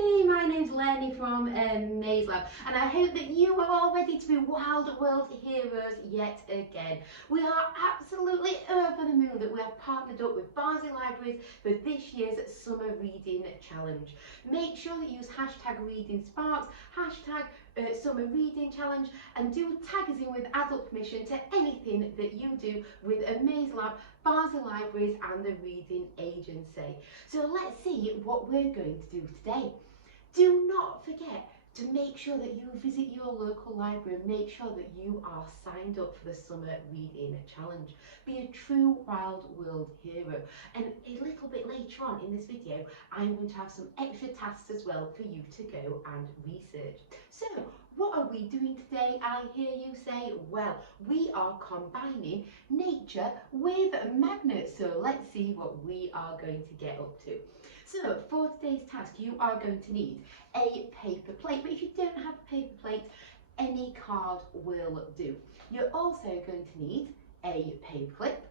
everybody, my name's Lenny from Maze Lab, and I hope that you are all ready to be Wild World heroes yet again. We are absolutely over the moon that we have partnered up with Barnsley Libraries for this year's Summer Reading Challenge. Make sure that you use hashtag Reading Sparks, hashtag Summer Reading Challenge, and do tag us in with adult permission to anything that you do with Maze Lab, Barnsley Libraries and the Reading Agency. So let's see what we're going to do today. Do not forget to make sure that you visit your local library and make sure that you are signed up for the Summer Reading Challenge. Be a true Wild World hero. And a little bit later on in this video, I'm going to have some extra tasks as well for you to go and research. So, what are we doing today? I hear you say, well, we are combining nature with magnets. So let's see what we are going to get up to. So for today's task, you are going to need a paper plate, but if you don't have a paper plate, any card will do. You're also going to need a paper clip,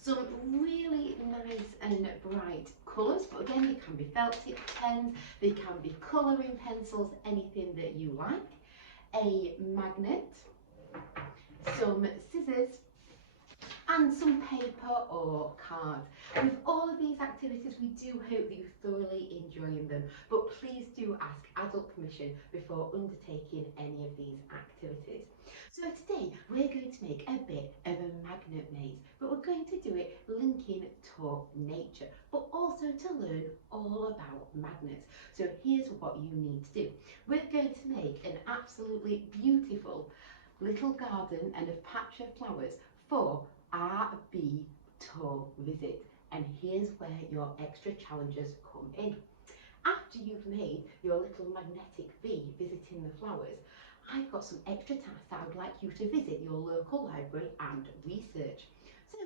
some really nice and bright colours, but again, they can be felt tip pens, they can be colouring pencils, anything that you like, a magnet, some scissors, and some paper or card. With all of these activities, we do hope that you're thoroughly enjoying them, but please do ask adult permission before undertaking any of these activities. So today we're going to make a bit of a magnet maze, but we're going to do it linking to nature, but also to learn all about magnets. So here's what you need to do. We're going to make an absolutely beautiful little garden and a patch of flowers for our bee to visit, and here's where your extra challenges come in. After you've made your little magnetic bee visiting the flowers, I've got some extra tasks that I would like you to visit your local library and research. So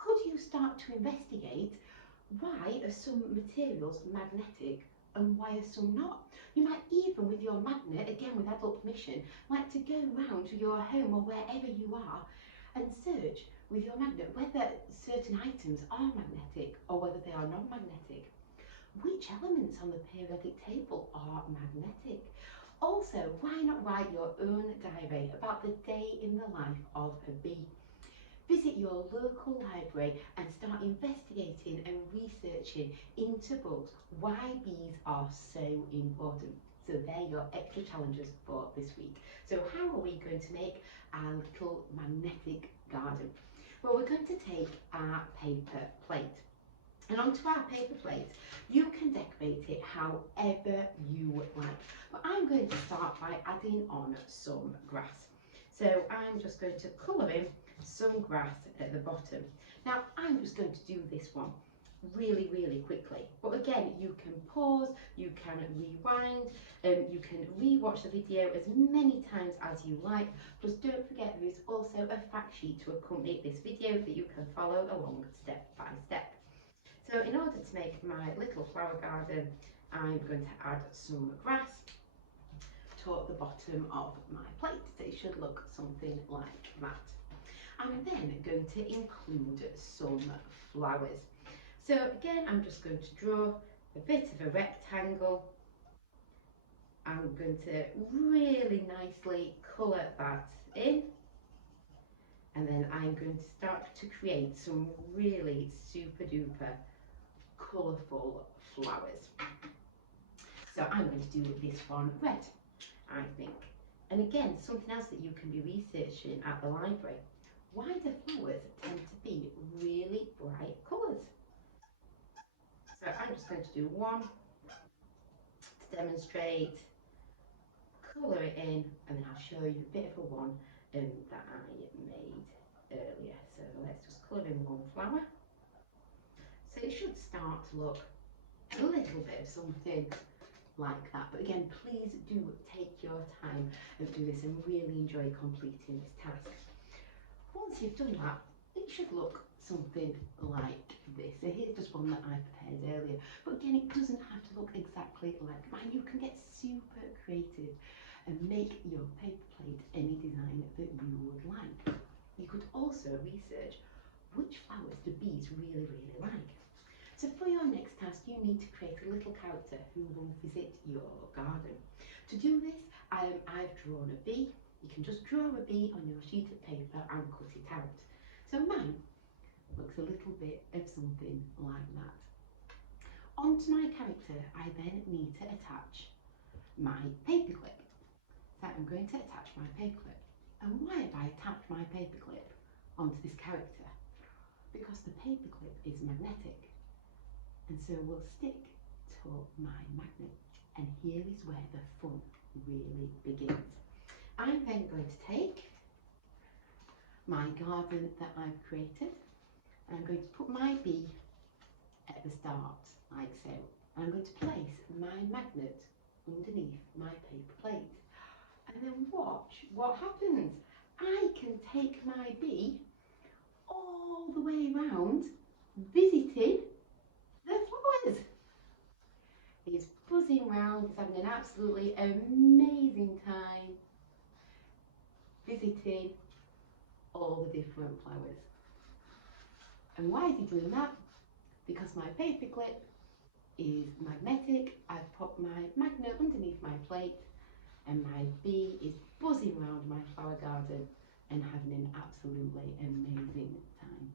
could you start to investigate why are some materials magnetic and why are some not? You might even, with your magnet, again with adult permission, like to go round to your home or wherever you are and search with your magnet whether certain items are magnetic or whether they are non-magnetic. Which elements on the periodic table are magnetic? Also, why not write your own diary about the day in the life of a bee? Visit your local library and start investigating and researching into books why bees are so important. So they're your extra challenges for this week. So how are we going to make our little magnetic garden? Well, we're going to take our paper plate. And onto our paper plate, you can decorate it however you like. But I'm going to start by adding on some grass. So I'm just going to colour in some grass at the bottom. Now I'm just going to do this one really quickly, but again, you can pause, you can rewind, you can re-watch the video as many times as you like. Plus don't forget there is also a fact sheet to accompany this video that you can follow along step by step. So in order to make my little flower garden, I'm going to add some grass to the bottom of my plate. So it should look something like that. I'm then going to include some flowers. So again, I'm just going to draw a bit of a rectangle. I'm going to really nicely colour that in. And then I'm going to start to create some really super duper colourful flowers. So I'm going to do this one red, I think. And again, something else that you can be researching at the library. Why do flowers tend to be really bright colours? So I'm just going to do one to demonstrate, colour it in, and then I'll show you a bit of a one that I made earlier. So let's just colour in one flower. So it should start to look a little bit of something like that. But again, please do take your time and do this and really enjoy completing this task. Once you've done that, it should look something like this. So here's just one that I prepared earlier. But again, it doesn't have to look exactly like mine. You can get super creative and make your paper plate any design that you would like. You could also research which flowers do bees really like. So for your next task, you you need to create a little character who will visit your garden. To do this, I've drawn a bee. You can just draw a bee on your sheet of paper and cut it out. So mine looks a little bit of something like that. Onto my character, I then need to attach my paperclip. So I'm going to attach my paperclip. And why have I attached my paperclip onto this character? Because the paperclip is magnetic, and so will stick to my magnet. And here is where the fun really begins. I'm then going to take my garden that I've created, and I'm going to put my bee at the start, like so. And I'm going to place my magnet underneath my paper plate. And then watch what happens. I can take my bee all the way around, visiting the flowers. He's buzzing around, he's having an absolutely amazing time visiting all the different flowers. And why is he doing that? Because my paperclip is magnetic. I've put my magnet underneath my plate, and my bee is buzzing around my flower garden and having an absolutely amazing time.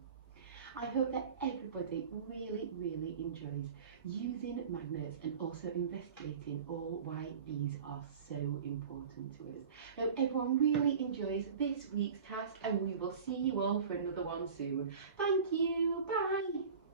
I hope that everybody really enjoys using magnets and also investigating all why bees are so important to us. I hope everyone really enjoys this week's task, and we will see you all for another one soon. Thank you, bye!